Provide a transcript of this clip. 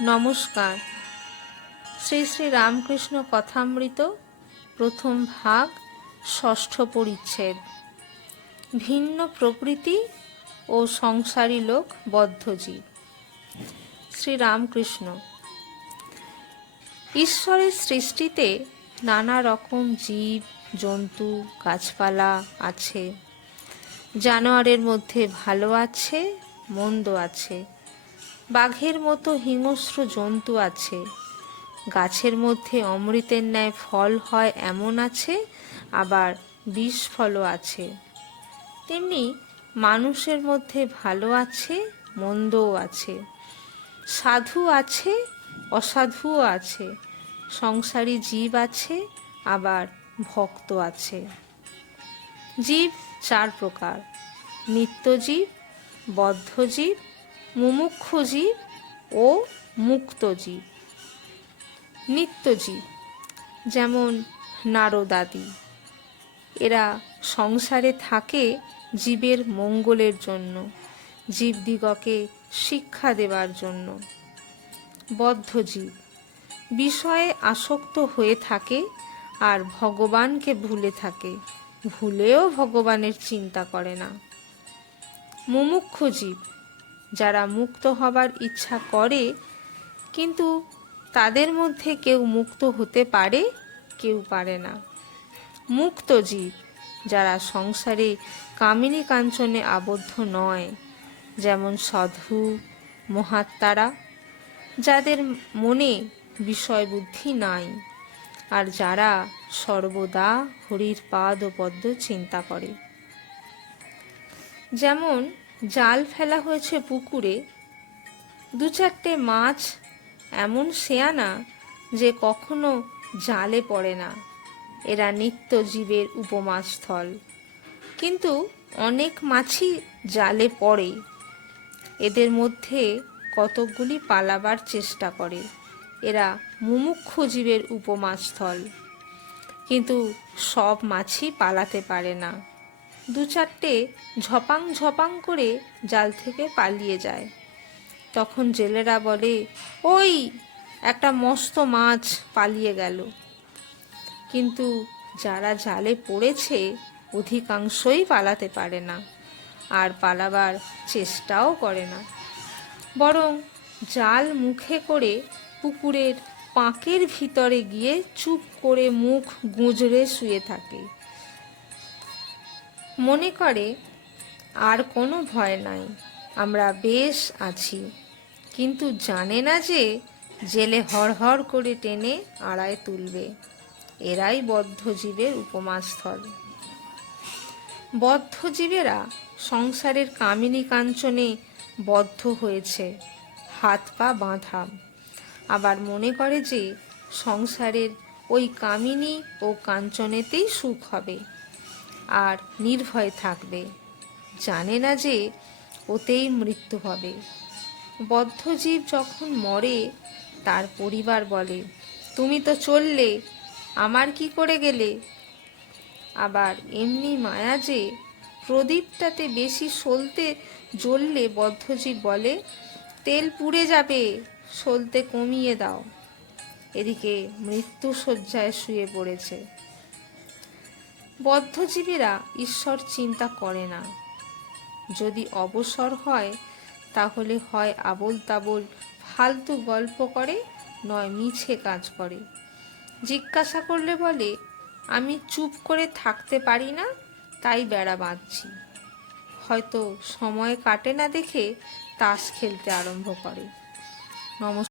নমস্কার। শ্রী শ্রী রামকৃষ্ণ কথামৃত, প্রথম ভাগ, ষষ্ঠ পরিচ্ছেদ। ভিন্ন প্রকৃতি ও সংসারী লোক বদ্ধজীব। শ্রী রামকৃষ্ণ, ঈশ্বরের সৃষ্টিতে নানা রকম জীব, জন্তু, গাছপালা আছে। জানোয়ারের মধ্যে ভালো আছে, মন্দ আছে। বাঘের মতো হিংস্র জন্তু আছে। গাছের মধ্যে অমৃতের ন্যায় ফল হয় এমন আছে, আবার বিষ ফলও আছে। তেমনি মানুষের মধ্যে ভালো আছে, মন্দও আছে। সাধু আছে, অসাধুও আছে। সংসারী জীব আছে, আবার ভক্ত আছে। জীব চার প্রকার। নিত্যজীব, বদ্ধজীব মুমুক্ষু জীব ও মুক্ত জীব নিত্যজীব যেমন নারদাদি। এরা সংসারে থাকে জীবের মঙ্গলের জন্য জীবদিগকে শিক্ষা দেবার জন্য। বদ্ধজীব, বিষয়ে আসক্ত হয়ে থাকে আর ভগবানকে ভুলে থাকে, ভুলেও ভগবানের চিন্তা করে না। মুমুক্ষু জীব যারা মুক্ত হবার ইচ্ছা করে, কিন্তু তাদের মধ্যে কেউ মুক্ত হতে পারে, কেউ পারে না। মুক্ত জীব যারা সংসারে কামিনী কাঞ্চনে আবদ্ধ নয়, যেমন সাধু, মহাত্মারা, যাদের মনে বিষয় বুদ্ধি নাই, আর যারা সর্বদা হরির পাদ ও পদ্ম চিন্তা করে। যেমন জাল ফেলা হয়েছে পুকুরে। দু চারটে মাছ, এমন শেয়ানা যে কখনো জালে পড়ে না। এরা নিত্য জীবের উপমাস্থল। কিন্তু অনেক মাছই জালে পড়ে। এদের মধ্যে কতকগুলি পালাবার চেষ্টা করে। এরা মুমুক্ষু জীবের উপমাস্থল। কিন্তু সব মাছই পালাতে পারে না। দু চারটে ঝপাং ঝপাং করে জাল থেকে পালিয়ে যায়। তখন জেলেরা বলে, ওই, একটা মস্ত মাছ পালিয়ে গেল। কিন্তু যারা জালে পড়েছে, অধিকাংশই পালাতে পারে না আর পালাবার চেষ্টাও করে না। বরং জাল মুখে করে পুকুরের পাঁকের ভিতরে গিয়ে চুপ করে মুখ গুঁজরে শুয়ে থাকে। মনে করে, আর কোনো ভয় নাই, আমরা বেশ আছি। কিন্তু জানে না যে জেলে হড়হড় করে টেনে আড়ায় তুলবে। এরাই বদ্ধজীবের উপমাস্থল। বদ্ধজীবেরা সংসারের কামিনী কাঞ্চনে বদ্ধ হয়েছে, হাত পা বাঁধা। আবার মনে করে যে সংসারের ওই কামিনী ও কাঞ্চনেতেই সুখ হবে। আর নির্ভয় থাকবে। জানে না যে ওতেই মৃত্যু হবে। বদ্ধজীব যখন মরে, তার পরিবার বলে, তুমি তো চললে, আমার কি করে গেলে? আবার এমনি মায়া যে প্রদীপটাতে বেশি সলতে জ্বললে বদ্ধজীব বলে, তেল পুড়ে যাবে, সলতে কমিয়ে দাও। এদিকে মৃত্যু শয্যায় শুয়ে পড়েছে। বদ্ধজীবীরা ঈশ্বর চিন্তা করে না। যদি অবসর হয়, তাহলে হয় আবল তাবল ফালতু গল্প করে, নয় মিছে কাজ করে। জিজ্ঞাসা করলে বলে, আমি চুপ করে থাকতে পারি না, তাই বেড়া বাঁধছি। হয়তো সময় কাটে না দেখে তাস খেলতে আরম্ভ করে। নমস্কার।